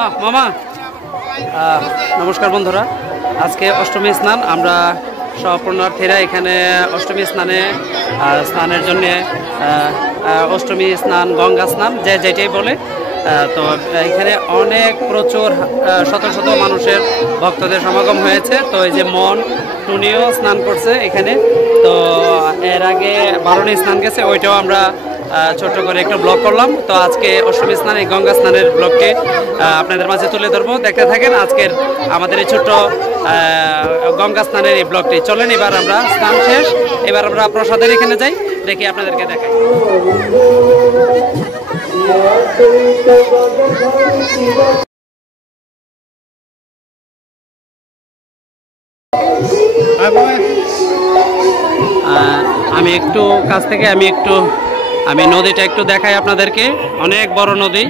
মামা নমস্কার বন্ধুরা, আজকে অষ্টমী স্নান। আমরা সব পুণ্যার্থীরা এখানে অষ্টমী স্নানের জন্য অষ্টমী স্নান, গঙ্গা স্নান যে যেটাই বলে, তো এখানে প্রচুর শত শত মানুষের ভক্তদের সমাগম হয়েছে। তো এই যে টুনিও স্নান করছে এখানে। তো এর আগে বারণী স্নান গেছে, ওইটাও আমরা ছোট্ট করে একটু ব্লগ করলাম। তো আজকে অষ্টমী স্নান, এই গঙ্গা স্নানের ব্লগটি আপনাদের মাঝে তুলে ধরবো, দেখতে থাকেন আজকের আমাদের এই ছোট্ট গঙ্গা স্নানের এই ব্লগটি। চলেন, এবার আমরা স্নান শেষ, এবার আমরা প্রসাদের এখানে যাই, দেখি আপনাদেরকে দেখাই। আমি একটু কাছ থেকে আমি নদীটা একটু দেখাই আপনাদেরকে। অনেক বড় নদী।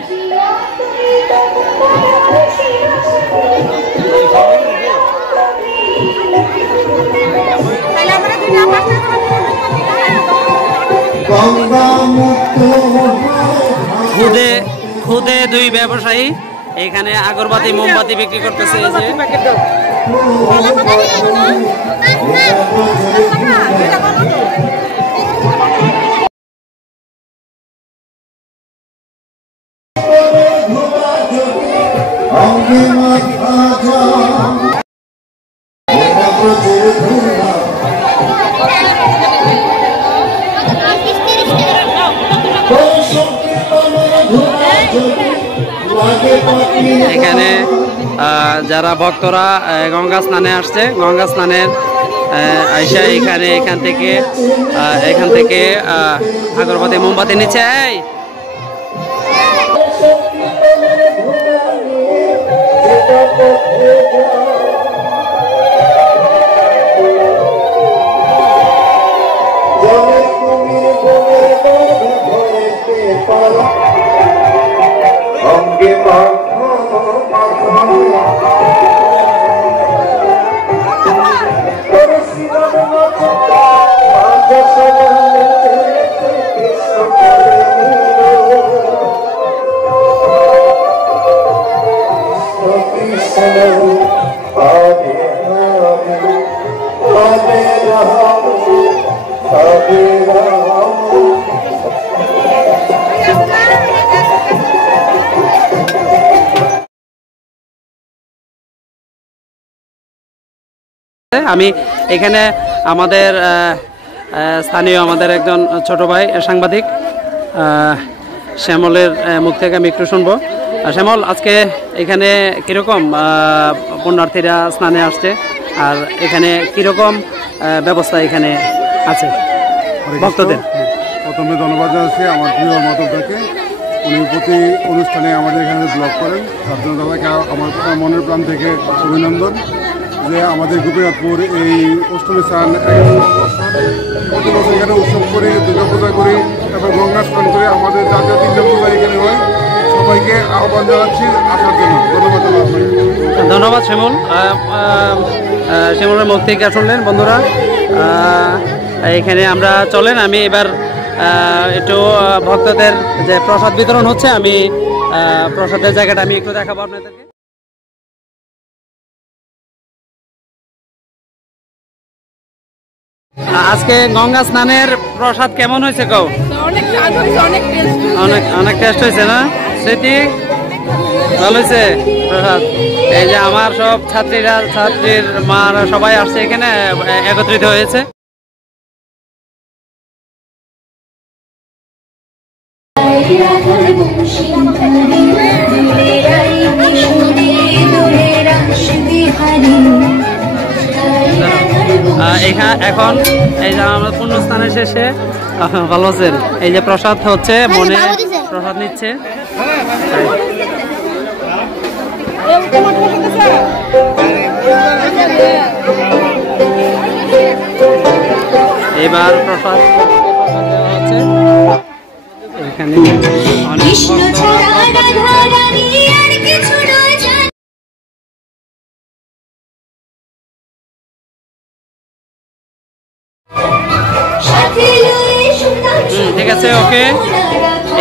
খুদে দুই ব্যবসায়ী এখানে আগরবাতি মোমবাতি বিক্রি করতেছে। এই যে এখানে যারা ভক্তরা গঙ্গা স্নানে আসছে, গঙ্গা স্নানের আইসা এখান থেকে আগরবাতি মোমবাতি নিচ্ছে। আমি এখানে আমাদের স্থানীয় আমাদের একজন ছোট ভাই সাংবাদিক শ্যামলের মুখ থেকে আমি একটু শুনবো। শ্যামল, আজকে এখানে কিরকম পুণ্যার্থীরা স্নানে আসছে, আর এখানে কিরকম ব্যবস্থা এখানে আছে ভক্তদের? প্রথমে ধন্যবাদ জানাচ্ছি আমার প্রিয় মাধবদাকে। উনি প্রতি অনুষ্ঠানে আমাদের এখানে ব্লগ করেন, তার জন্য দাদাকে আমার মনের প্রাণ থেকে অভিনন্দন। যে আমাদের গোপীনাথপুর এই অষ্টমী স্নান প্রতি বছর এখানে উৎসব করি, দুর্গা পূজা করি, তারপর গঙ্গা স্নান করি। আমাদের জাতীয় তিনটা পূজা এখানে হয়। সবাইকে আহ্বান জানাচ্ছি আসার জন্য। ধন্যবাদ শ্যামল। শ্যামলের মুখ থেকে শুনলেন বন্ধুরা। এখানে আমরা চলেন, আমি এবার একটু ভক্তদের যে প্রসাদ বিতরণ হচ্ছে, আমি প্রসাদের জায়গাটা আমি একটু দেখাবো আপনাদেরকে। আজকে গঙ্গা স্নানের প্রসাদ কেমন হয়েছে কও? অনেক টেস্ট হয়েছে না? সেটি ভালো হয়েছে প্রসাদ। এই যে আমার সব ছাত্রীর মারা সবাই আসছে এখানে, একত্রিত হয়েছে। এখন এই যে আমরা পুণ্যস্থানের শেষে, ভালো আছেন? এই যে প্রসাদ হচ্ছে, মনে প্রসাদ নিচ্ছে। এবার প্রসাদ হচ্ছে এখানে অনেক ঠিক আছে, ওকে।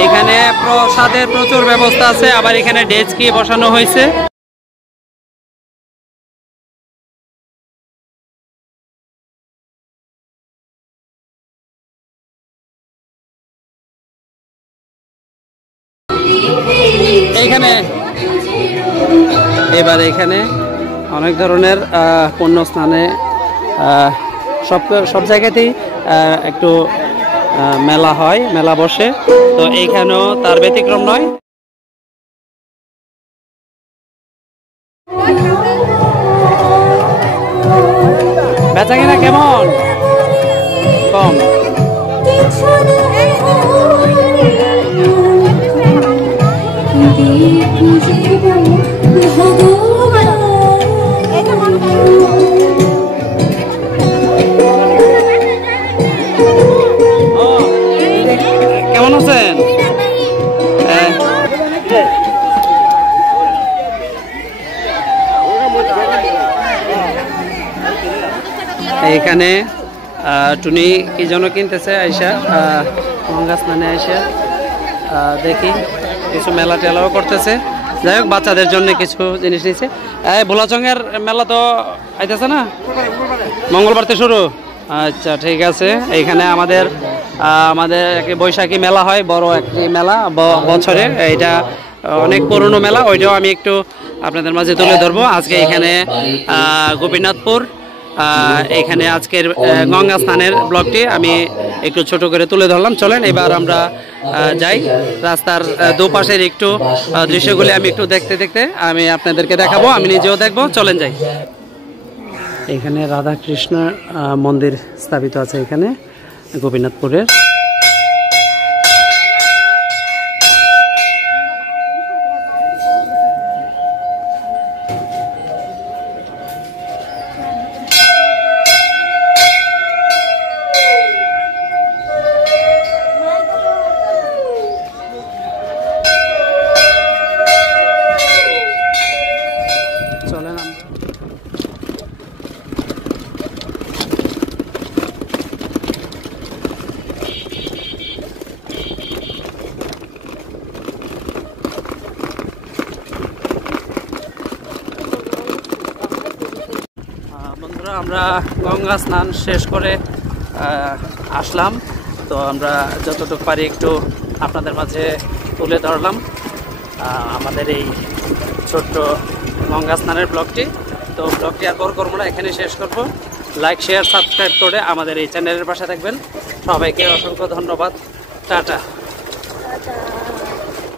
এখানে প্রসাদের প্রচুর ব্যবস্থা আছে, আবার এখানে ডেস্কি বসানো হয়েছে। এইখানে এবার এখানে অনেক ধরনের পণ্য স্নানে সব জায়গাতেই একটু মেলা হয়, মেলা বসে, তো এইখানেও তার ব্যতিক্রম নয়। বেচা কিনা কেমন? কম। কেমন আছেন? এইখানে টুনি কি যেন কিনতেছে আইসা, গঙ্গা স্নানে আইসা দেখি কিছু মেলা টেলাও করতেছে। যাই হোক, বাচ্চাদের জন্য কিছু জিনিস নিচ্ছে। ভোলাচঙ্গের মেলা তো আইতেছে না, মঙ্গলবার থেকে শুরু। আচ্ছা, ঠিক আছে। এইখানে আমাদের একটি বৈশাখী মেলা হয়, বড় একটি মেলা বছরে, এটা অনেক পুরনো মেলা, ওইটাও আমি একটু আপনাদের মাঝে তুলে ধরবো আজকে। এখানে গোপীনাথপুর, এখানে আজকের গঙ্গা স্নানের ব্লগটি আমি একটু ছোট করে তুলে ধরলাম। চলেন এবার আমরা যাই, রাস্তার দুপাশের একটু দৃশ্যগুলি আমি একটু দেখতে দেখতে আমি আপনাদেরকে দেখাবো, আমি নিজেও দেখবো। চলেন যাই। এখানে রাধা কৃষ্ণ মন্দির স্থাপিত আছে এখানে গোপীনাথপুরের। বন্ধুরা, আমরা গঙ্গা স্নান শেষ করে আসলাম, তো আমরা যতটুকু পারি একটু আপনাদের মাঝে তুলে ধরলাম আমাদের এই ছোট্ট গঙ্গা স্নানের ব্লগটি। তো ব্লগটি আর বড় করবো না, এখানে শেষ করব। লাইক, শেয়ার, সাবস্ক্রাইব করে আমাদের এই চ্যানেলের পাশে থাকবেন। সবাইকে অসংখ্য ধন্যবাদ। টাটা।